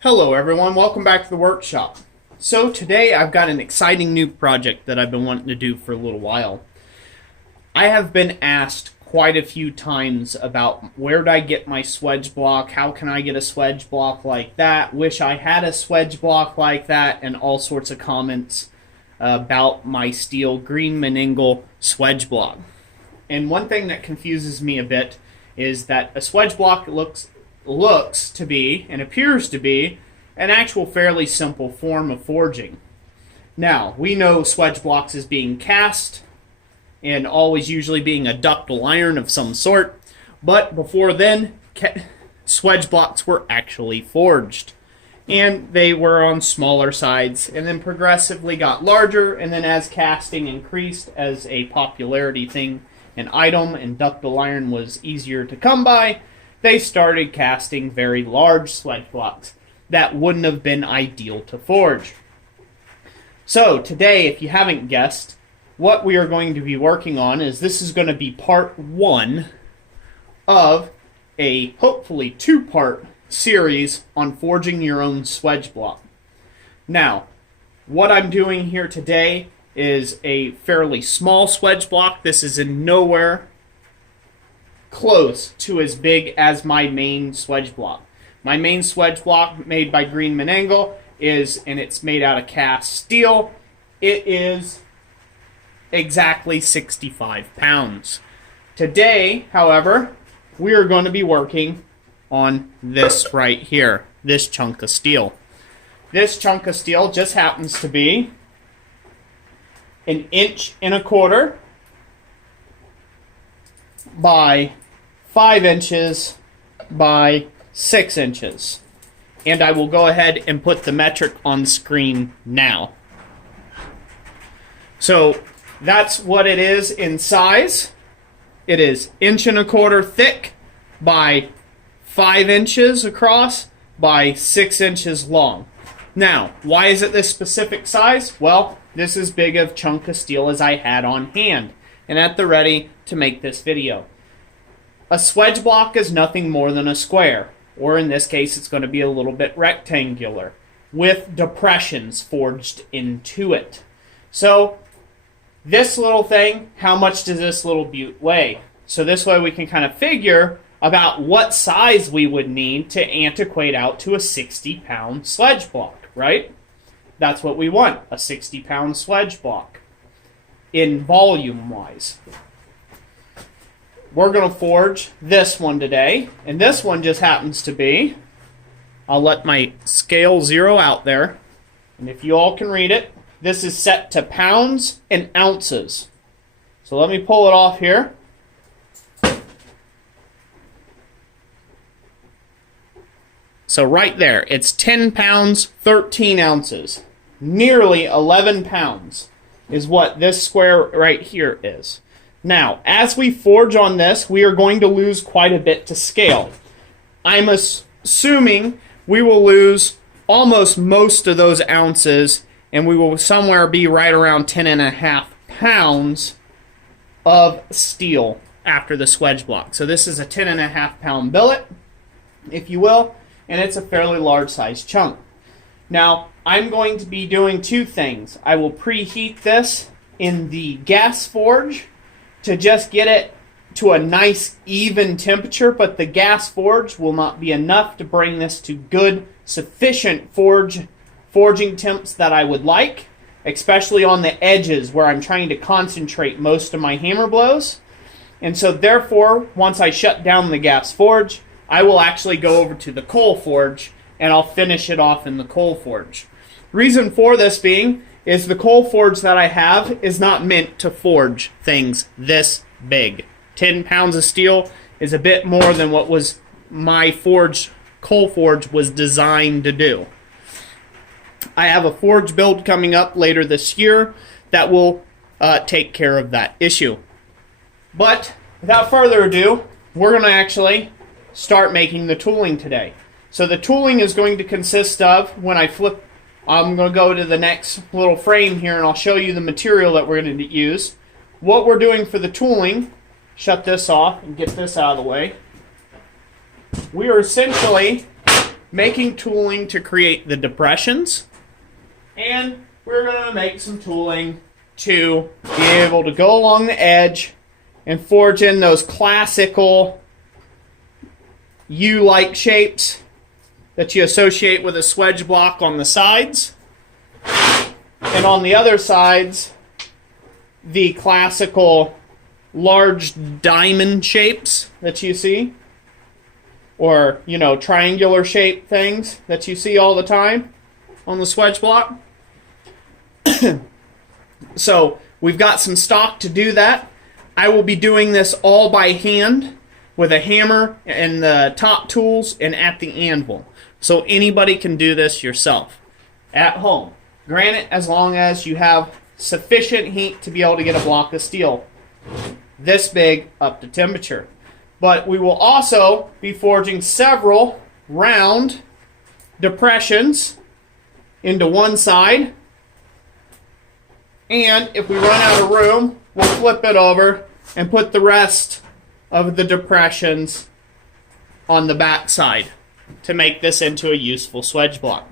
Hello everyone, welcome back to the workshop. So today I've got an exciting new project that I've been wanting to do for a little while. I have been asked quite a few times about where do I get my swedge block, how can I get a swedge block like that, wish I had a swedge block like that, and all sorts of comments about my steel green Menangle swedge block. And one thing that confuses me a bit is that a swedge block looks to be and appears to be an actual fairly simple form of forging. Now, we know swedge blocks as being cast and always usually being a ductile iron of some sort, but before then, swedge blocks were actually forged. And they were on smaller sides and then progressively got larger, and then as casting increased as a popularity thing, an item, and ductile iron was easier to come by, they started casting very large swedge blocks that wouldn't have been ideal to forge. So today, if you haven't guessed, what we are going to be working on is this is going to be part one of a hopefully two-part series on forging your own swedge block. Now, what I'm doing here today is a fairly small swedge block. This is in nowhere close to as big as my main swedge block. My main swedge block made by Green Menangle and it's made out of cast steel. It is exactly 65 pounds. Today, however, we are going to be working on this right here, this chunk of steel. This chunk of steel just happens to be 1 1/4 inches by 5 inches by 6 inches. And I will go ahead and put the metric on the screen now. So that's what it is in size. It is 1 1/4 inches thick by 5 inches across by 6 inches long. Now, why is it this specific size? Well, this is big of chunk of steel as I had on hand and at the ready to make this video. A swedge block is nothing more than a square, or in this case it's going to be a little bit rectangular, with depressions forged into it. So, this little thing, how much does this little butte weigh? So this way we can kind of figure about what size we would need to antiquate out to a 60-pound swedge block, right? That's what we want, a 60-pound swedge block, in volume-wise. We're going to forge this one today, and this one just happens to be, I'll let my scale zero out there, and if you all can read it, this is set to pounds and ounces. So let me pull it off here. So right there, it's 10 pounds, 13 ounces. Nearly 11 pounds is what this square right here is. Now, as we forge on this, we are going to lose quite a bit to scale. I'm assuming we will lose almost most of those ounces, and we will somewhere be right around 10.5 pounds of steel after the swedge block. So this is a 10.5 pound billet, if you will, and it's a fairly large size chunk. Now, I'm going to be doing two things. I will preheat this in the gas forge to just get it to a nice even temperature, but the gas forge will not be enough to bring this to good, sufficient forging temps that I would like, especially on the edges where I'm trying to concentrate most of my hammer blows. And so therefore, once I shut down the gas forge, I will actually go over to the coal forge and I'll finish it off in the coal forge. Reason for this being is the coal forge that I have is not meant to forge things this big. 10 pounds of steel is a bit more than what was my coal forge was designed to do. I have a forge build coming up later this year that will take care of that issue. But without further ado, we're going to actually start making the tooling today. So the tooling is going to consist of, when I flip, I'm going to go to the next little frame here and I'll show you the material that we're going to use. what we're doing for the tooling, shut this off and get this out of the way. We are essentially making tooling to create the depressions, and we're going to make some tooling to be able to go along the edge and forge in those classical U-like shapes that you associate with a swage block on the sides. And on the other sides, the classical large diamond shapes that you see. Or, you know, triangular shaped things that you see all the time on the swage block. So, we've got some stock to do that. I will be doing this all by hand with a hammer and the top tools and at the anvil. So anybody can do this yourself at home. Granted, as long as you have sufficient heat to be able to get a block of steel this big up to temperature. But we will also be forging several round depressions into one side. And if we run out of room, we'll flip it over and put the rest of the depressions on the back side to make this into a useful swage block.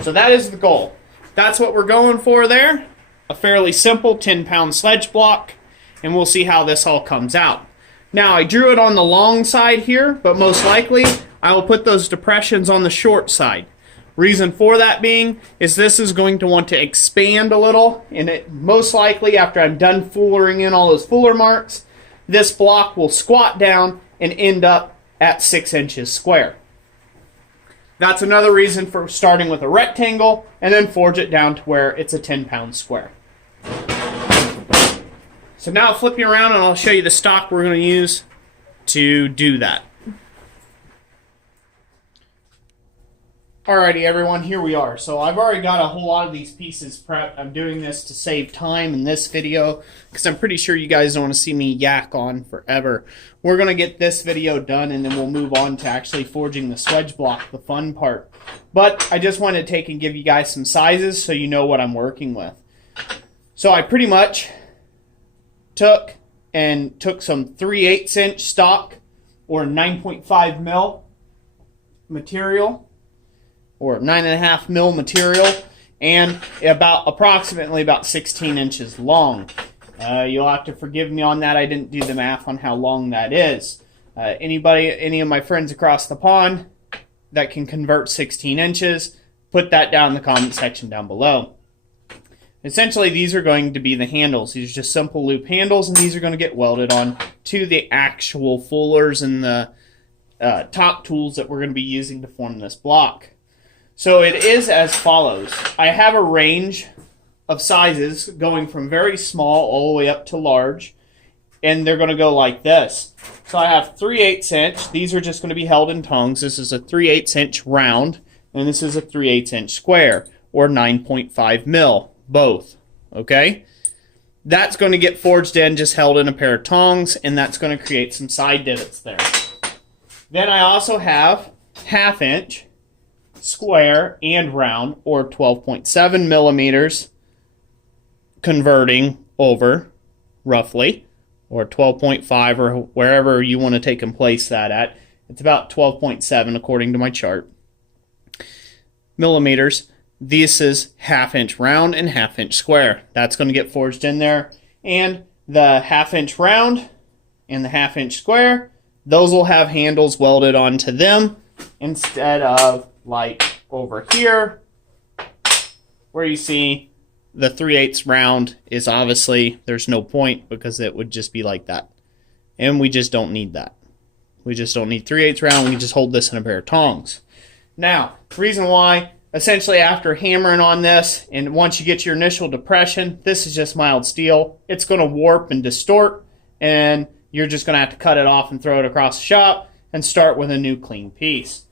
So that is the goal. That's what we're going for there. A fairly simple 10-pound sledge block, and we'll see how this all comes out. Now, I drew it on the long side here, but most likely I will put those depressions on the short side. Reason for that being is this is going to want to expand a little, and it most likely after I'm done fullering in all those fuller marks, this block will squat down and end up at 6 inches square. That's another reason for starting with a rectangle and then forge it down to where it's a 10-pound square. So now I'll flip you around and I'll show you the stock we're going to use to do that. Alrighty everyone, here we are. So I've already got a whole lot of these pieces prepped. I'm doing this to save time in this video because I'm pretty sure you guys don't want to see me yak on forever. We're going to get this video done and then we'll move on to actually forging the swage block, the fun part. But I just wanted to take and give you guys some sizes so you know what I'm working with. So I pretty much took some 3/8 inch stock or 9.5 mil material, or 9.5 mil material, and approximately about 16 inches long. You'll have to forgive me on that. I didn't do the math on how long that is. Any of my friends across the pond that can convert 16 inches, put that down in the comment section down below. Essentially, these are going to be the handles. These are just simple loop handles, and these are going to get welded on to the actual fullers and the top tools that we're going to be using to form this block. So it is as follows. I have a range of sizes going from very small all the way up to large, and they're going to go like this. So I have 3/8 inch. These are just going to be held in tongs. This is a 3/8 inch round, and this is a 3/8 inch square, or 9.5 mil, both. Okay? That's going to get forged in, just held in a pair of tongs, and that's going to create some side divots there. Then I also have 1/2 inch square and round, or 12.7 millimeters, converting over roughly, or 12.5, or wherever you want to take and place that at. It's about 12.7 according to my chart. Millimeters. This is 1/2 inch round and 1/2 inch square. That's going to get forged in there. And the 1/2 inch round and the 1/2 inch square, those will have handles welded onto them instead of like over here where you see the 3/8 round is obviously, there's no point because it would just be like that. And we just don't need that. We just don't need 3/8 round. We can just hold this in a pair of tongs. Now, the reason why, essentially after hammering on this, and once you get your initial depression, this is just mild steel. It's going to warp and distort, and you're just going to have to cut it off and throw it across the shop and start with a new clean piece.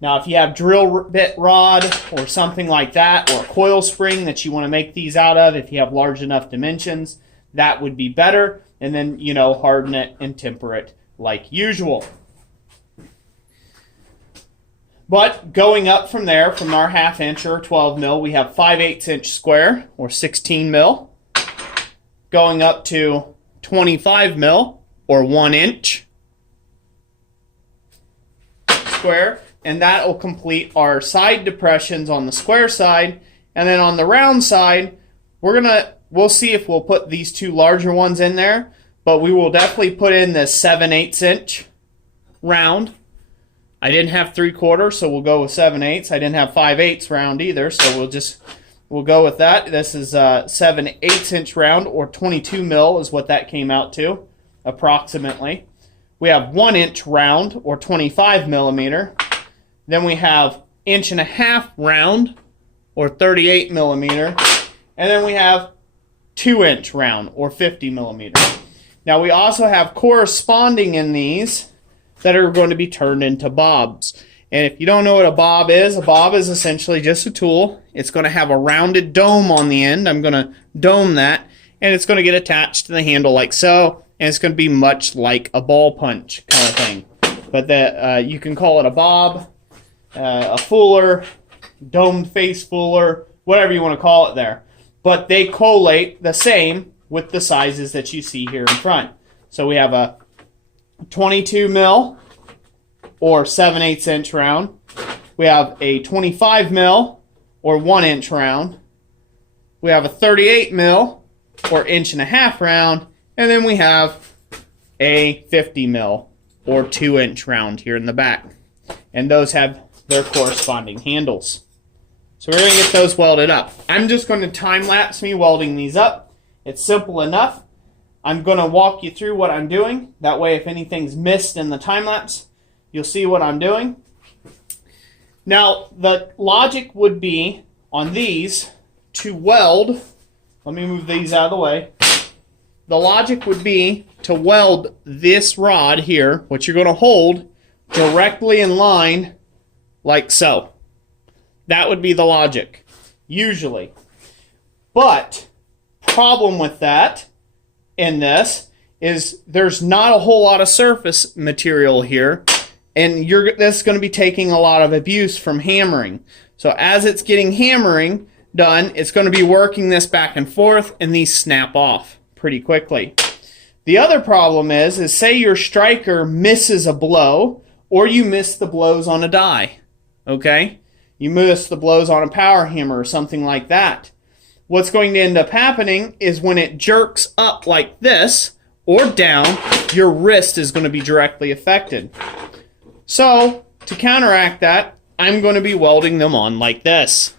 Now, if you have drill bit rod or something like that, or a coil spring that you want to make these out of, if you have large enough dimensions, that would be better. And then, you know, harden it and temper it like usual. But going up from there, from our 1/2 inch or 12 mil, we have 5/8 inch square, or 16 mil. going up to 25 mil or 1 inch square, and that will complete our side depressions on the square side. And then on the round side, we'll see if we'll put these two larger ones in there, but we will definitely put in the 7/8 inch round. I didn't have 3/4, so we'll go with 7/8. I didn't have 5/8 round either, so we'll go with that. This is 7/8 inch round, or 22 mil is what that came out to, approximately. We have 1 inch round, or 25 millimeter. Then we have 1.5 inch round, or 38 millimeter. And then we have 2 inch round, or 50 millimeter. Now we also have corresponding in these that are going to be turned into bobs. And if you don't know what a bob is essentially just a tool. It's going to have a rounded dome on the end. I'm going to dome that, and it's going to get attached to the handle like so, and it's going to be much like a ball punch kind of thing. But you can call it a bob, a fuller, domed face fuller, whatever you want to call it there. But they collate the same with the sizes that you see here in front. So we have a 22 mil or 7/8 inch round. We have a 25 mil or 1 inch round. We have a 38 mil or 1.5 inch round. And then we have a 50 mil or 2 inch round here in the back. And those have their corresponding handles. So we're going to get those welded up. I'm just going to time-lapse me welding these up. It's simple enough. I'm going to walk you through what I'm doing. That way, if anything's missed in the time-lapse, you'll see what I'm doing. Now, the logic would be on these to weld. Let me move these out of the way. The logic would be to weld this rod here, which you're going to hold directly in line like so. That would be the logic, usually. But problem with that in this is there's not a whole lot of surface material here, and this is going to be taking a lot of abuse from hammering. So as it's getting hammering done, it's going to be working this back and forth, and these snap off pretty quickly. The other problem is say your striker misses a blow, or you miss the blows on a die, okay? You miss the blows on a power hammer or something like that. What's going to end up happening is when it jerks up like this or down, your wrist is going to be directly affected. So, to counteract that, I'm going to be welding them on like this.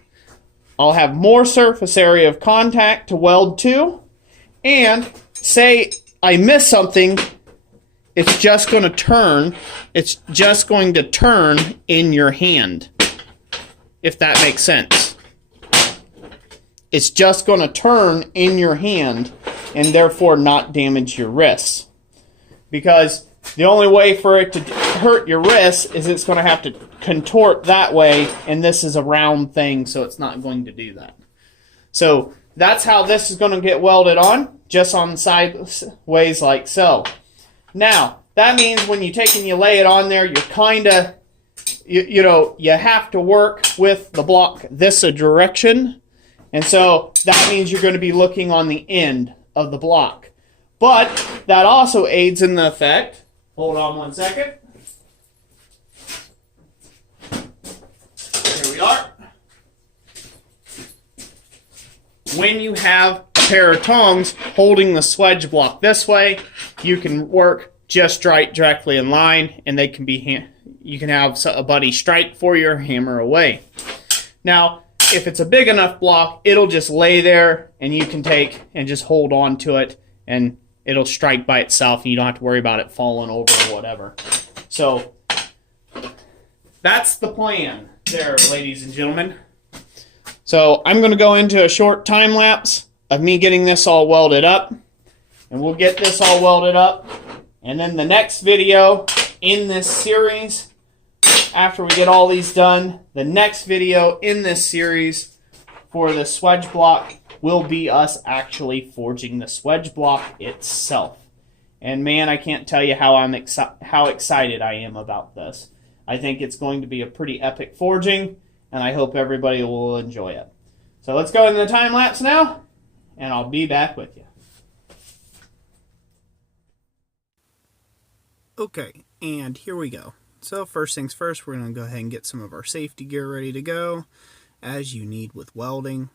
I'll have more surface area of contact to weld to, and say I miss something, it's just going to turn. It's just going to turn in your hand, if that makes sense. It's just going to turn in your hand and therefore not damage your wrists. Because the only way for it to hurt your wrists is it's going to have to contort that way, and this is a round thing, so it's not going to do that. So that's how this is going to get welded on, just on sideways like so. Now, that means when you take and you lay it on there, you're kind of, you have to work with the block this direction. And so that means you're going to be looking on the end of the block. But that also aids in the effect. Hold on one second. Here we are. When you have a pair of tongs holding the Swage block this way, you can work just right directly in line, and they can be you can have a buddy strike for your hammer away. Now, if it's a big enough block, it'll just lay there, and you can take and just hold on to it, and it'll strike by itself, and you don't have to worry about it falling over or whatever. So that's the plan there, ladies and gentlemen. So I'm going to go into a short time lapse of me getting this all welded up, and we'll get this all welded up, and then the next video in this series, after we get all these done, the next video in this series for the Swage block will be us actually forging the Swage block itself. And man, I can't tell you how how excited I am about this. I think it's going to be a pretty epic forging, and I hope everybody will enjoy it. So let's go into the time lapse now, and I'll be back with you. Okay, and here we go. So first things first, we're going to go ahead and get some of our safety gear ready to go, as you need with welding,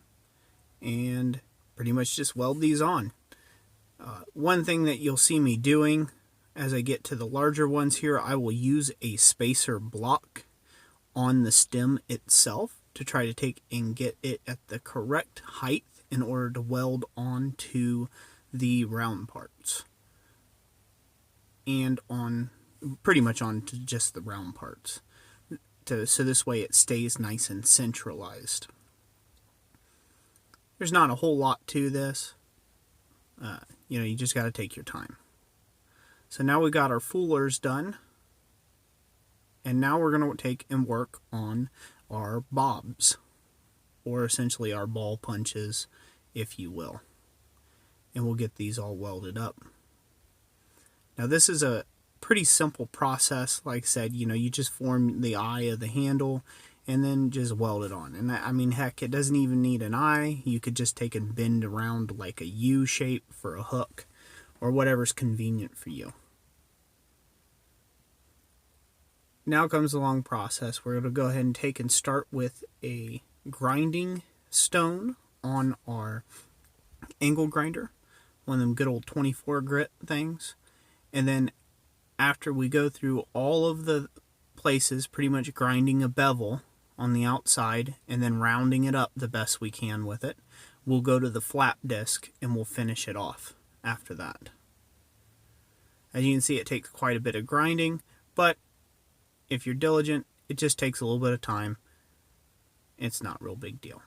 and pretty much just weld these on. One thing that you'll see me doing as I get to the larger ones here, I will use a spacer block on the stem itself to try to take and get it at the correct height in order to weld onto the round parts. And on pretty much onto just the round parts. So this way it stays nice and centralized. There's not a whole lot to this. You just got to take your time. So now we got our fullers done. And now we're going to take and work on our bobs. Or essentially our ball punches, if you will. And we'll get these all welded up. Now this is a pretty simple process. Like I said, you just form the eye of the handle and then just weld it on. And I mean, heck, it doesn't even need an eye. You could just take and bend around like a U shape for a hook or whatever's convenient for you. Now comes the long process. We're going to go ahead and take and start with a grinding stone on our angle grinder. One of them good old 24 grit things. And then after we go through all of the places, pretty much grinding a bevel on the outside and then rounding it up the best we can with it, we'll go to the flap disc and we'll finish it off after that. As you can see, it takes quite a bit of grinding, but if you're diligent, it just takes a little bit of time. It's not a real big deal.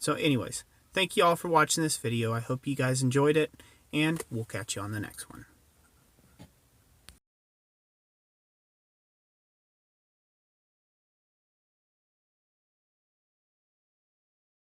So anyways, thank you all for watching this video. I hope you guys enjoyed it, and we'll catch you on the next one.